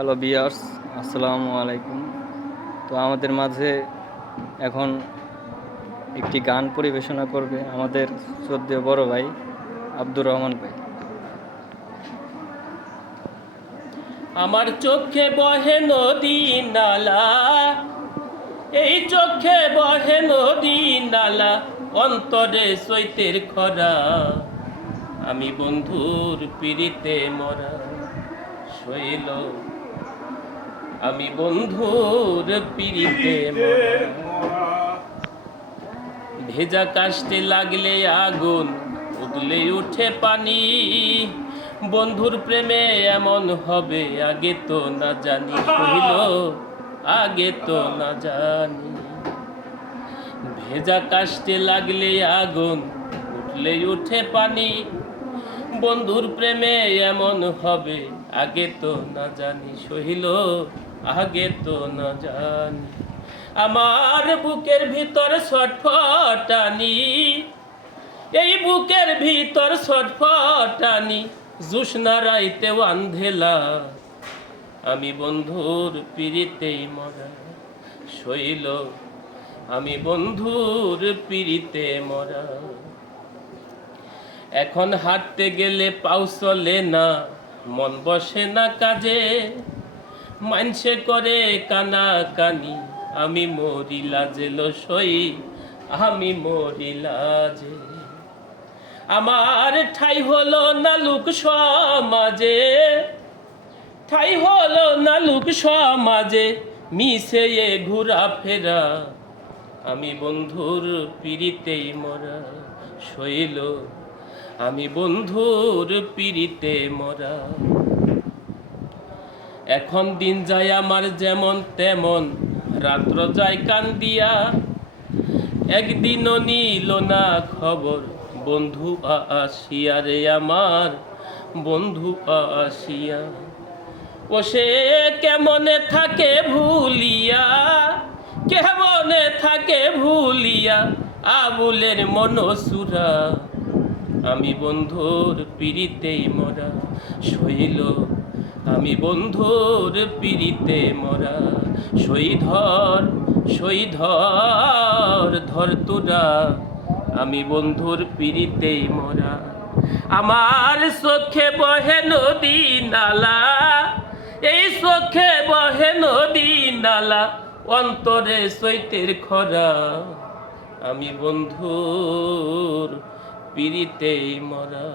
Hello viewers, আসসালামু আলাইকুম। তো আমাদের মাঝে এখন একটি গান পরিবেশনা করবে আমাদের শ্রদ্ধেয় বড় ভাই আব্দুর রহমান ভাই। আমার চোখে বহে নদী নালা, এই চোখে বহে নদী নালা, অন্তরে চৈতের খরা। আমি বন্ধুর পিড়িতে মরা শৈল, আমি বন্ধুর পিড়িতে মরা। ভেজা কাশতে লাগলে আগুন, উদলে উঠে পানি। বন্ধুর প্রেমে এমন হবে আগে তো না জানি, কহিল আগে তো না জানি। ভেজা কাশতে লাগলে আগুন, উঠলে উঠে পানি। বন্ধুর প্রেমে এমন হবে আগে তো না জানি, সহিল আগে তো না জানি। আমার বুকের ভিতর ছটফটানি, এই বুকের ভিতর ছটফটানি, জুস্না রাইতে আন্ধেলা। আমি বন্ধুর পিড়িতেই মরা শৈল, আমি বন্ধুর পিড়িতে মরা। এখন হাঁটতে গেলে পাও চলে না, মন বসে না কাজে। মানসে করে কানা কানি, আমি মরি লাজে লসই, আমি মরি লাজে। আমার ঠাই হলো না লোক সমাজে, ঠাই হলো না লোক সমাজে, মিশে ঘুরা ফেরা। আমি বন্ধুর পিড়িতেই মরা শৈল, আমি বন্ধুর পিড়িতে মরা। এখন দিন যায় আমার যেমন তেমন, রাত্র যায় কান্দিয়া। একদিনও নিল না খবর বন্ধু আসিয়া রে আমার বন্ধু আসিয়া। ও সে কেমনে থাকে ভুলিয়া, কেমনে থাকে ভুলিয়া, আবুলের মনসুরা। আমি বন্ধুর পিড়িতেই মরা শৈল, আমি বন্ধুর পিড়িতে মরা। শৈধর শৈধর ধর তোরা, আমি বন্ধুর পিড়িতেই মরা। আমার চোখে বহে নদী নালা, এই চোখে বহে নদী নালা, অন্তরে চৈতের খরা। আমি বন্ধুর পিড়িতেই মরা।